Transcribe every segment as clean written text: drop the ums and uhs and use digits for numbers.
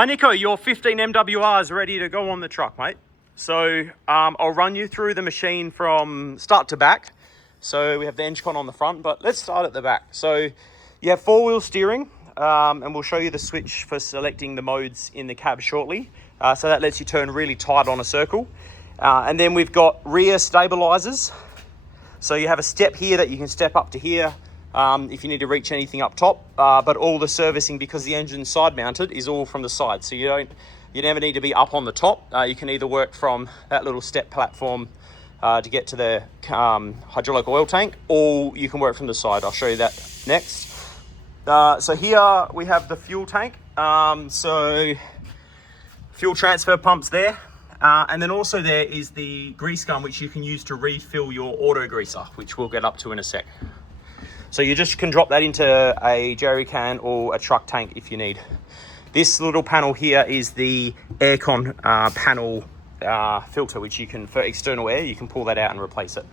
Hi Nico, your 15 MWR is ready to go on the truck, mate. So I'll run you through the machine from start to back. So we have the ENGCON on the front, but let's start at the back. So you have 4-wheel steering, and we'll show you the switch for selecting the modes in the cab shortly. So that lets you turn really tight on a circle. And then we've got rear stabilizers. So you have a step here that you can step up to here if you need to reach anything up top, but all the servicing, because the engine's side mounted, is all from the side. So you never need to be up on the top. You can either work from that little step platform to get to the hydraulic oil tank, or you can work from the side. I'll show you that next. So here we have the fuel tank. So fuel transfer pumps there. And then also there is the grease gun, which you can use to refill your auto greaser, which we'll get up to in a sec. So you just can drop that into a jerry can or a truck tank if you need. This little panel here is the aircon panel filter, which you can, for external air, you can pull that out and replace it.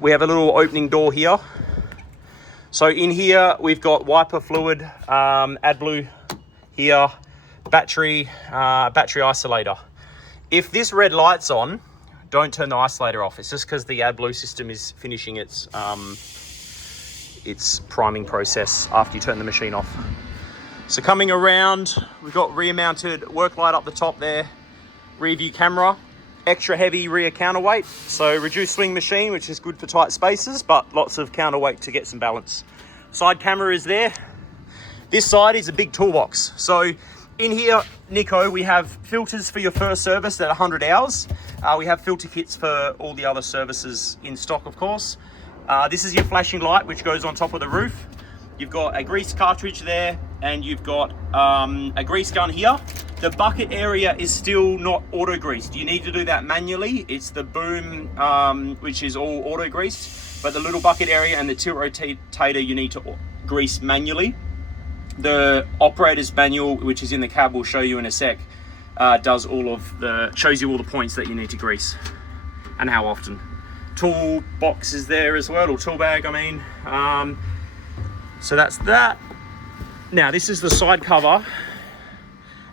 We have a little opening door here. So in here, we've got wiper fluid, AdBlue here, battery isolator. If this red light's on, don't turn the isolator off. It's just because the AdBlue system is finishing its priming process after you turn the machine off. So coming around, we've got rear mounted work light up the top there, rear view camera, extra heavy rear counterweight. So reduced swing machine, which is good for tight spaces, but lots of counterweight to get some balance. Side camera is there. This side is a big toolbox. So in here, Nico, we have filters for your first service at 100 hours. We have filter kits for all the other services in stock, of course. This is your flashing light, which goes on top of the roof. You've got a grease cartridge there, and you've got a grease gun here. The bucket area is still not auto greased. You need to do that manually. It's the boom, which is all auto greased, but the little bucket area and the tilt rotator you need to grease manually. The operator's manual, which is in the cab, we'll show you in a sec, shows you all the points that you need to grease and how often. Tool box is there as well, or tool bag, I mean. So that's that. Now this is the side cover,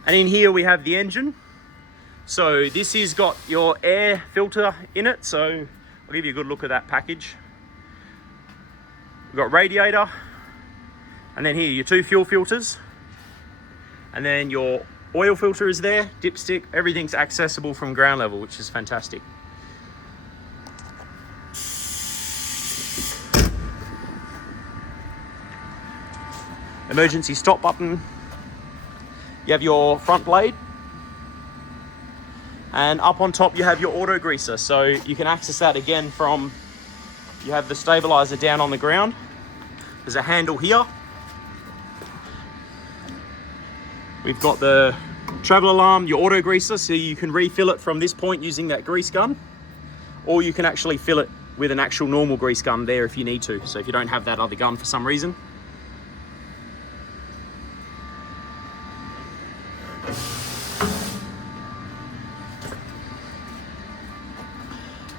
and in here we have the engine. So this has got your air filter in it, so I'll give you a good look at that package. We've got radiator, and then here your 2 fuel filters, and then your oil filter is there, dipstick. Everything's accessible from ground level, which is fantastic. Emergency stop button. You have your front blade, and up on top you have your auto greaser, so you can access that again from, you have the stabilizer down on the ground. There's a handle here. We've got the travel alarm, your auto greaser, so you can refill it from this point using that grease gun, or you can actually fill it with an actual normal grease gun there if you need to, so if you don't have that other gun for some reason.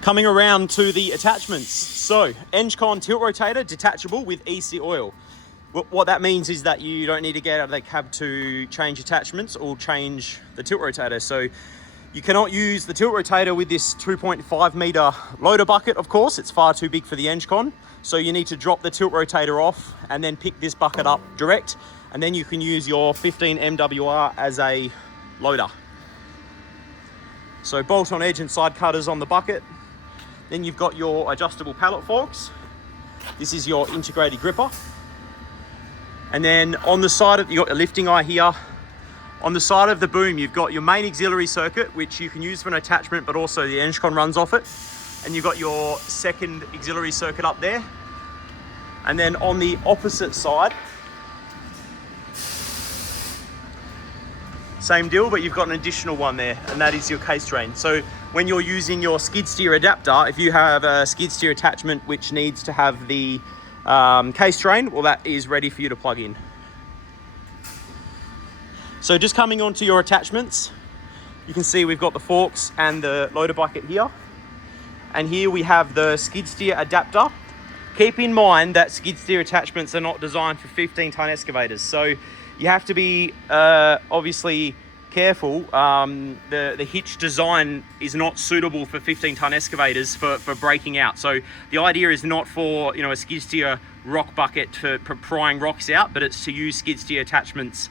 Coming around to the attachments. So ENGCON tilt rotator, detachable with EC oil. What that means is that you don't need to get out of the cab to change attachments or change the tilt rotator. So you cannot use the tilt rotator with this 2.5 meter loader bucket, of course. It's far too big for the ENGCON. So you need to drop the tilt rotator off and then pick this bucket up direct. And then you can use your 15 MWR as a loader. So bolt on edge and side cutters on the bucket. Then you've got your adjustable pallet forks. This is your integrated gripper. And then on the side of, you've got a lifting eye here. On the side of the boom, you've got your main auxiliary circuit, which you can use for an attachment, but also the ENGCON runs off it. And you've got your second auxiliary circuit up there. And then on the opposite side, same deal, but you've got an additional one there, and that is your case drain. So when you're using your skid steer adapter, if you have a skid steer attachment which needs to have the case drain, well, that is ready for you to plug in. So just coming onto your attachments, you can see we've got the forks and the loader bucket here. And here we have the skid steer adapter. Keep in mind that skid steer attachments are not designed for 15-ton excavators. So You have to be obviously careful. The hitch design is not suitable for 15-ton excavators for breaking out. So the idea is not for, you know, a skid steer rock bucket for prying rocks out, but it's to use skid steer attachments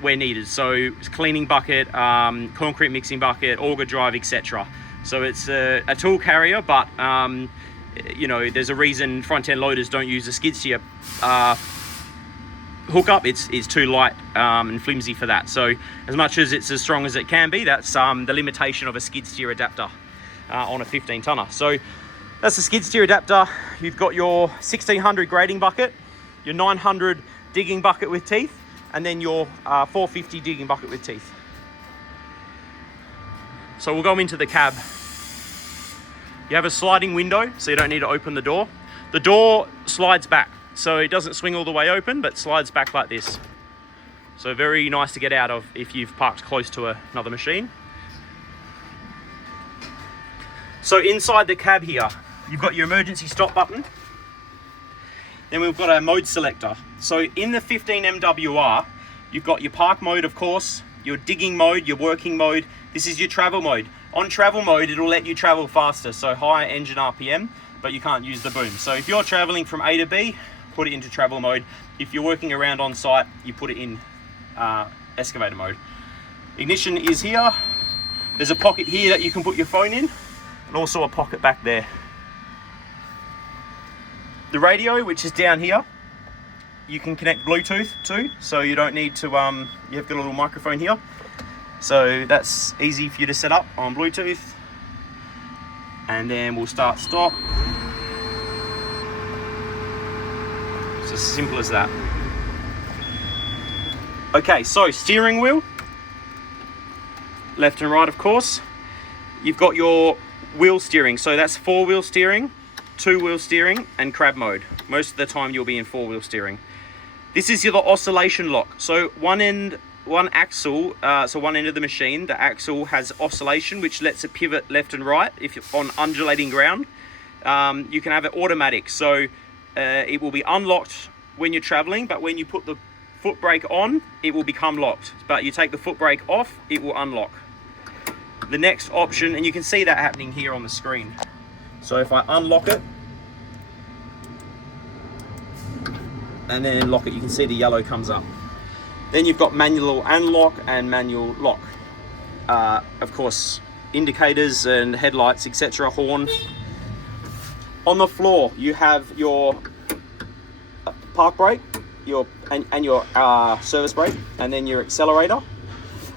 where needed. So it's cleaning bucket, concrete mixing bucket, auger drive, etc. So it's a tool carrier, but you know, there's a reason front end loaders don't use a skid steer hookup. It's too light and flimsy for that. So as much as it's as strong as it can be, that's the limitation of a skid steer adapter on a 15-tonner. So that's the skid steer adapter. You've got your 1600 grading bucket, your 900 digging bucket with teeth, and then your 450 digging bucket with teeth. So we'll go into the cab. You have a sliding window, so you don't need to open the door. The door slides back, so it doesn't swing all the way open, but slides back like this. So very nice to get out of if you've parked close to another machine. So inside the cab here, you've got your emergency stop button. Then we've got our mode selector. So in the 15 MWR, you've got your park mode, of course, your digging mode, your working mode. This is your travel mode. On travel mode, it'll let you travel faster, so higher engine RPM, but you can't use the boom. So if you're traveling from A to B, put it into travel mode. If you're working around on site, you put it in excavator mode. Ignition is here. There's a pocket here that you can put your phone in, and also a pocket back there. The radio, which is down here, you can connect Bluetooth to, so you don't need to, you've got a little microphone here. So that's easy for you to set up on Bluetooth. And then we'll start stop. It's as simple as that. Okay, so steering wheel, left and right, of course. You've got your wheel steering, so that's 4-wheel steering, 2-wheel steering, and crab mode. Most of the time you'll be in 4-wheel steering. This is your oscillation lock. So one axle, so one end of the machine, the axle has oscillation, which lets it pivot left and right if you're on undulating ground. You can have it automatic, so it will be unlocked when you're traveling, but when you put the foot brake on, it will become locked. But you take the foot brake off, it will unlock. The next option, and you can see that happening here on the screen. So if I unlock it and then lock it, you can see the yellow comes up. Then you've got manual unlock and manual lock. Of course, indicators and headlights, etc., horn. On the floor, you have your park brake, your service brake, and then your accelerator.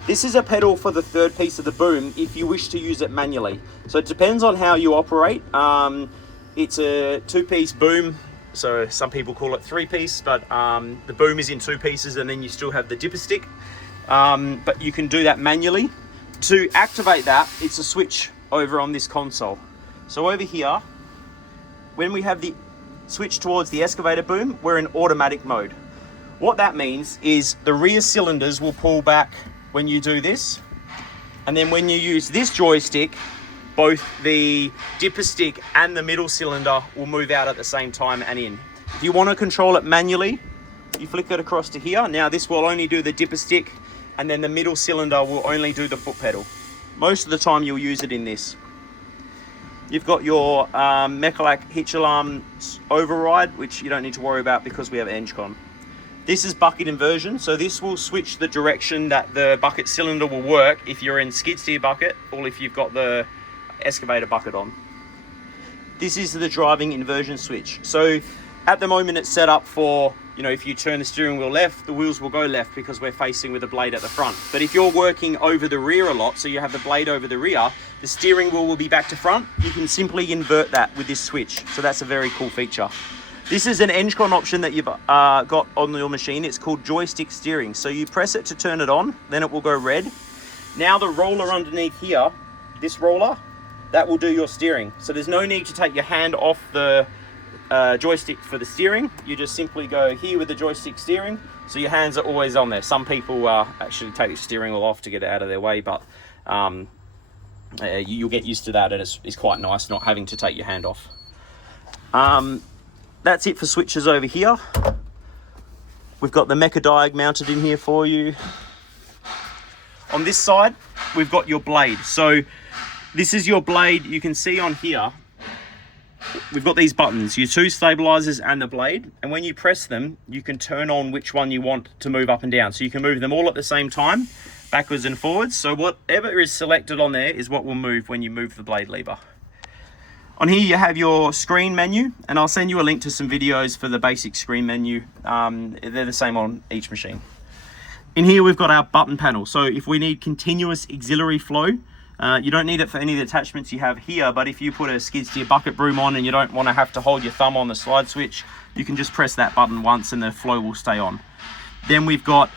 This is a pedal for the third piece of the boom if you wish to use it manually. So it depends on how you operate. It's a 2-piece boom. So some people call it 3-piece, but the boom is in 2 pieces, and then you still have the dipper stick. But you can do that manually. To activate that, it's a switch over on this console. So over here, when we have the switch towards the excavator boom, we're in automatic mode. What that means is the rear cylinders will pull back when you do this. And then when you use this joystick, both the dipper stick and the middle cylinder will move out at the same time and in. If you want to control it manually, you flick it across to here. Now this will only do the dipper stick, and then the middle cylinder will only do the foot pedal. Most of the time you'll use it in this. You've got your Mecalac hitch alarm override, which you don't need to worry about because we have EngCon. This is bucket inversion, so this will switch the direction that the bucket cylinder will work if you're in skid steer bucket or if you've got the excavator bucket on. This is the driving inversion switch. So at the moment it's set up for, you know, if you turn the steering wheel left, the wheels will go left because we're facing with the blade at the front. But if you're working over the rear a lot, so you have the blade over the rear, the steering wheel will be back to front. You can simply invert that with this switch. So that's a very cool feature. This is an EngCon option that you've got on your machine. It's called joystick steering. So you press it to turn it on, then it will go red. Now the roller underneath here, this roller, that will do your steering. So there's no need to take your hand off the joystick for the steering. You just simply go here with the joystick steering. So your hands are always on there. Some people actually take the steering wheel off to get it out of their way, but you'll get used to that, and it's quite nice not having to take your hand off. That's it for switches over here. We've got the Mecalac mounted in here for you. On this side, we've got your blade. So this is your blade. You can see on here, we've got these buttons, your 2 stabilizers and the blade. And when you press them, you can turn on which one you want to move up and down. So you can move them all at the same time, backwards and forwards. So whatever is selected on there is what will move when you move the blade lever. On here you have your screen menu, and I'll send you a link to some videos for the basic screen menu. They're the same on each machine. In here we've got our button panel. So if we need continuous auxiliary flow, you don't need it for any of the attachments you have here, but if you put a skid steer bucket broom on and you don't want to have to hold your thumb on the slide switch, you can just press that button once and the flow will stay on. Then we've got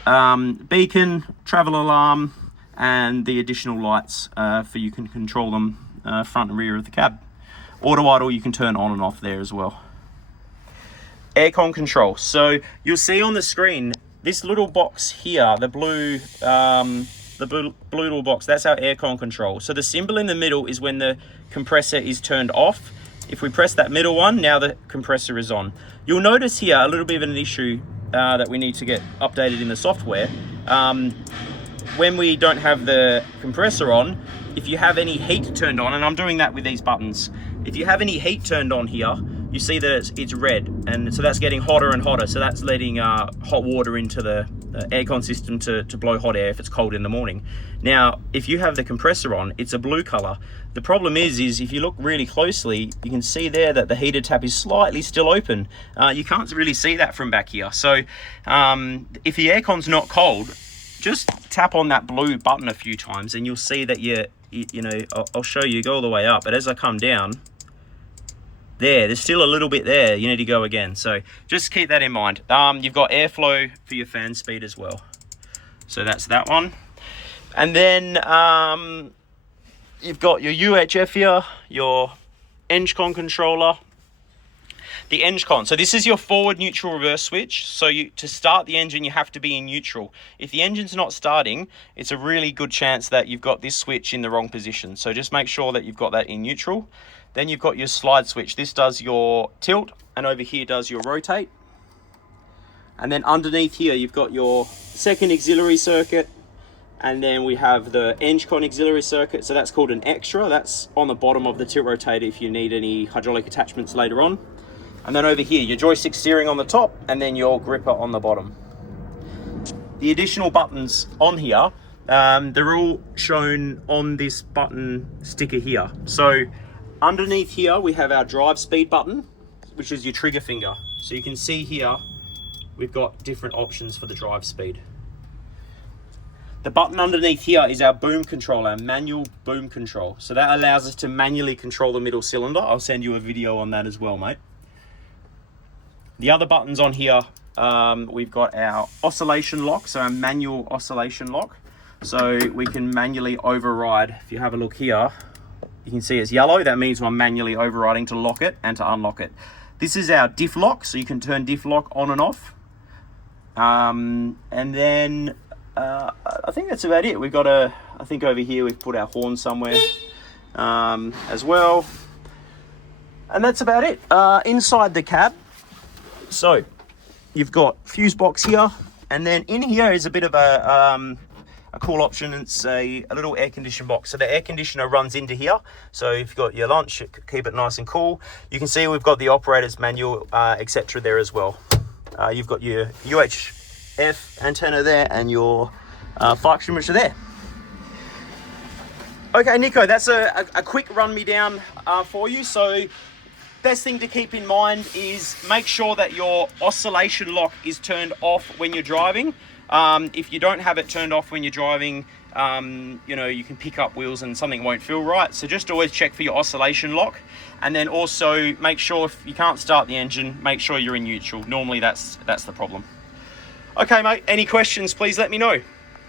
beacon, travel alarm, and the additional lights for you can control them front and rear of the cab. Auto idle you can turn on and off there as well. Aircon control. So you'll see on the screen this little box here, the blue little box, that's our aircon control. So the symbol in the middle is when the compressor is turned off. If we press that middle one, now the compressor is on. You'll notice here a little bit of an issue that we need to get updated in the software. When we don't have the compressor on, if you have any heat turned on, and I'm doing that with these buttons, if you have any heat turned on here, you see that it's red, and so that's getting hotter and hotter. So that's letting hot water into the aircon system to blow hot air if it's cold in the morning. Now, if you have the compressor on, it's a blue color. The problem is if you look really closely, you can see there that the heater tap is slightly still open. You can't really see that from back here. So if the aircon's not cold, just tap on that blue button a few times and you'll see that you know, I'll show you, go all the way up, but as I come down, there's still a little bit there. You need to go again. So just keep that in mind. You've got airflow for your fan speed as well. So that's that one. And then you've got your UHF here, your ENGCON controller, the ENGCON. So this is your forward, neutral, reverse switch. So to start the engine, you have to be in neutral. If the engine's not starting, it's a really good chance that you've got this switch in the wrong position. So just make sure that you've got that in neutral. Then you've got your slide switch. This does your tilt, and over here does your rotate. And then underneath here, you've got your second auxiliary circuit. And then we have the ENGCON auxiliary circuit. So that's called an extra. That's on the bottom of the tilt rotator if you need any hydraulic attachments later on. And then over here, your joystick steering on the top, and then your gripper on the bottom. The additional buttons on here, they're all shown on this button sticker here. So underneath here, we have our drive speed button, which is your trigger finger. So you can see here, we've got different options for the drive speed. The button underneath here is our boom control, our manual boom control. So that allows us to manually control the middle cylinder. I'll send you a video on that as well, mate. The other buttons on here, we've got our oscillation lock, so our manual oscillation lock. So we can manually override. If you have a look here, you can see it's yellow. That means I'm manually overriding to lock it and to unlock it. This is our diff lock, so you can turn diff lock on and off. And then I think that's about it. We've got I think over here we've put our horn somewhere as well. And that's about it. Inside the cab, so you've got fuse box here, and then in here is a bit of a cool option. It's a little air condition box. So the air conditioner runs into here. So if you've got your lunch, keep it nice and cool. You can see we've got the operator's manual, etc. there as well. You've got your UHF antenna there and your flight extinguisher there. Okay, Nico, that's a quick run me down for you. So best thing to keep in mind is make sure that your oscillation lock is turned off when you're driving. If you don't have it turned off when you're driving, you know, you can pick up wheels and something won't feel right. So just always check for your oscillation lock. And then also make sure if you can't start the engine, make sure you're in neutral. Normally that's the problem. Okay, mate, any questions, please let me know.